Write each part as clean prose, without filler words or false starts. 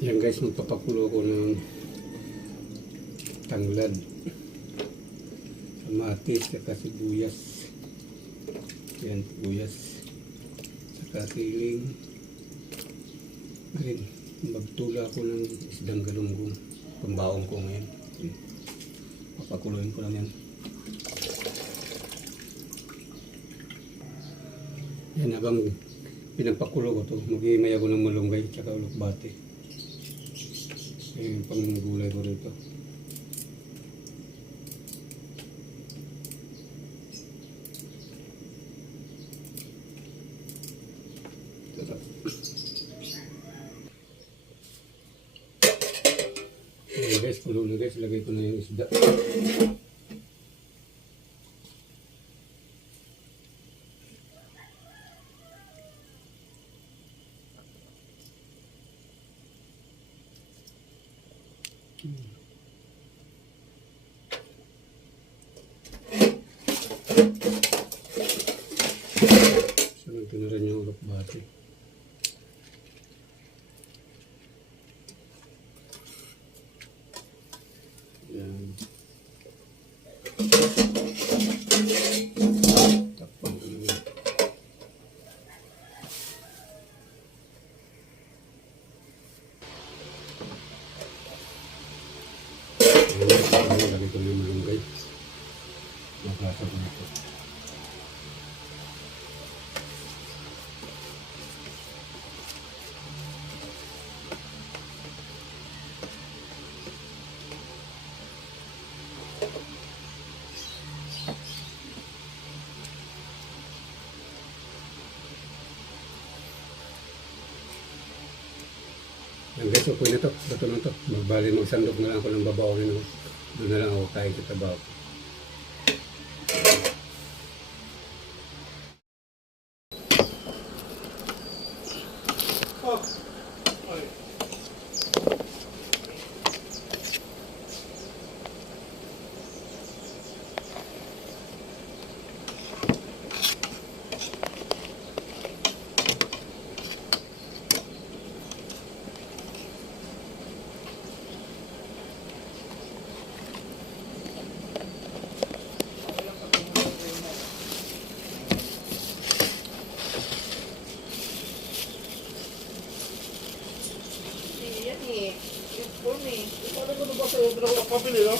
Yan guys, magpapakulo ko ng tanglad, kamatis, saka sibuyas. Yan, sibuyas, saka siling. Ayun, magtula ko ng isdang galunggong, pambaong ko ngayon. Papakuloyin ko lang yan. Yan, habang pinagpakulo ko to, mag-iimay ako ng malunggay saka ulukbate. Yung pang gulay ko rito. Ayan guys, kulo na guys, lagay ko na yung isda. Sunod ko na rin yung ulukbate. Yan. Tapang ko na. Lagay ko na yung malunggay. Maglasa ko na ito. Yan guys, okay na to. Ito na to. Magbali ng sandok na lang ako ng babaw. Doon na lang ako kain sa tabaw. Papili, no?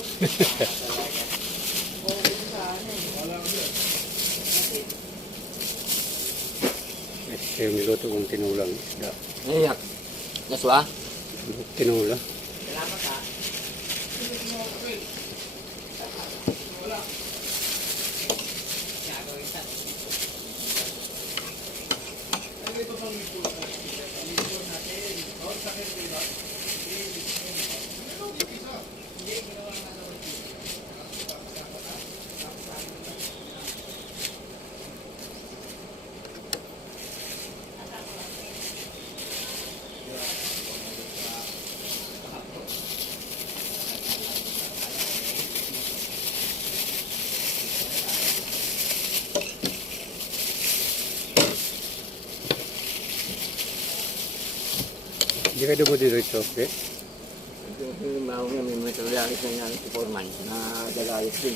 Ito yung niluto kong tinulang isda. Iyak. Naswa? Tinula. Salamat ha. Hindi ka dumo dito ito, okay? Yung mga may materialis na yan si Foreman na dalalis din.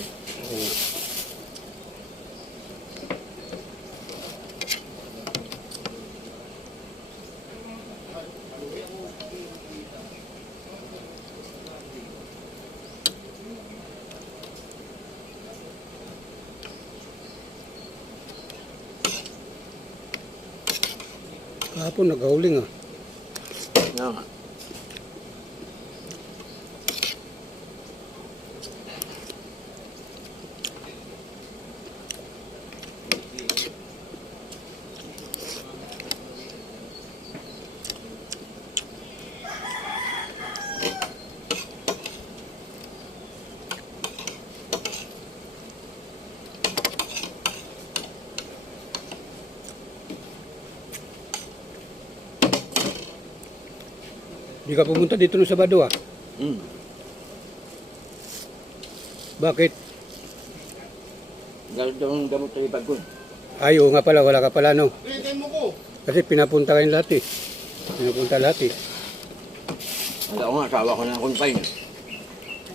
Kahapon naghahuling ah. Nga nga. Hindi ka pumunta dito no Sabado ah. Bakit? Galit daw ng gamot sa ibag ko. Ay, oo nga pala, wala ka pala no. Pilitin mo ko. Kasi pinapunta kayo lahat eh. Pinapunta lahat eh. Wala ko nga, asawa ko na kumpay niya.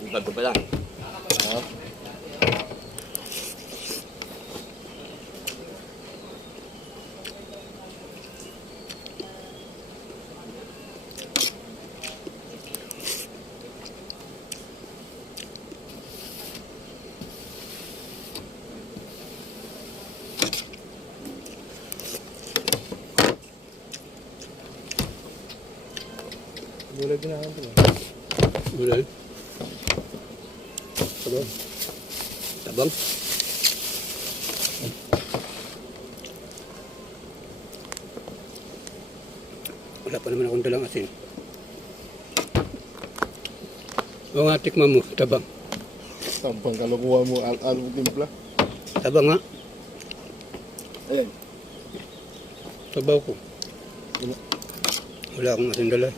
Iba pa lang. Ha? Gulay din namin ito. Gulay. Tabang. Tabang. Wala pa naman akong dalang asin. O nga, tikman mo. Tabang. Tampang kalukuha mo, along timpla. Tabang nga. Ayan. Sabaw ko. Wala akong asin dala.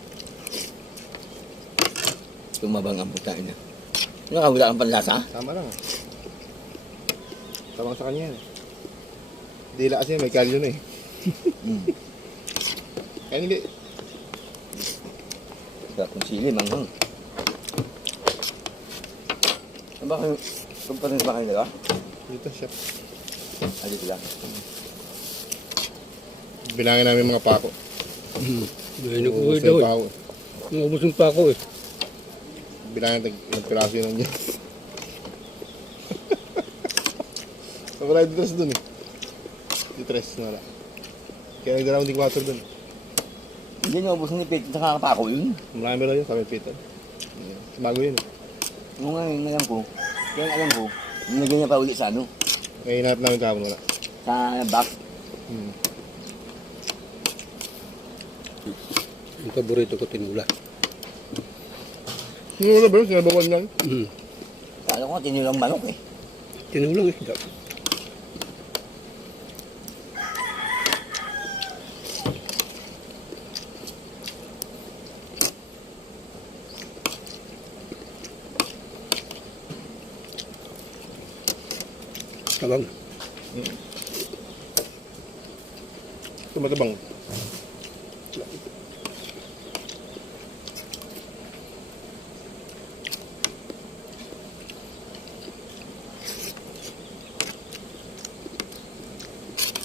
Tumabang ang putain niya. Nakawala kang panlasa? Tama lang. Tabang sa kanya yan. Dila kasi may kalyo na eh. Hmm. Kaya hindi. Sarap ng sili, manghang. Ano ba kayo? Kumparin ba kayo nila? Dito, chef. Adi sila. Bilangin namin mga pako. May nag-uwi daw eh. Pako. Naubos yung pako eh. Bilangin ng piraso yun nandiyan. So, wala yung tres dun eh. Yung tres na wala. Kaya nagdala akong D4 dun. Hindi niya ubos ni Pete sa kakapako yun. Marami lang yun, sabi Peter. Bago yun eh. Nung ngayon alam ko, nilagyan niya pa ulit sa ano, Kaya hinahap namin kahapon wala. sa box. Yung paborito ko tinula. Siguro ba yun? Sinabawan lang. Kala ko nga tinilang manok eh. Tinulang isda. Tabang. Tumatabang.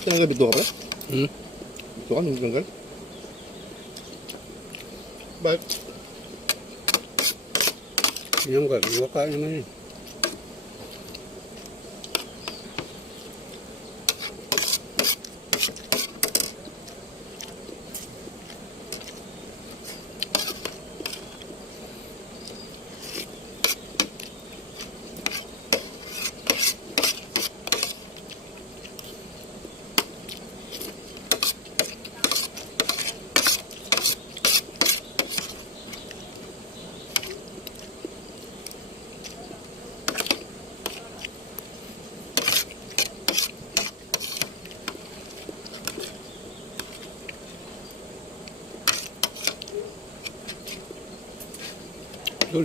Tinanggal bito ka pala? Bito ka? Nung tinanggal? Bakit? Yan ka. Iwaka naman yun. Dul.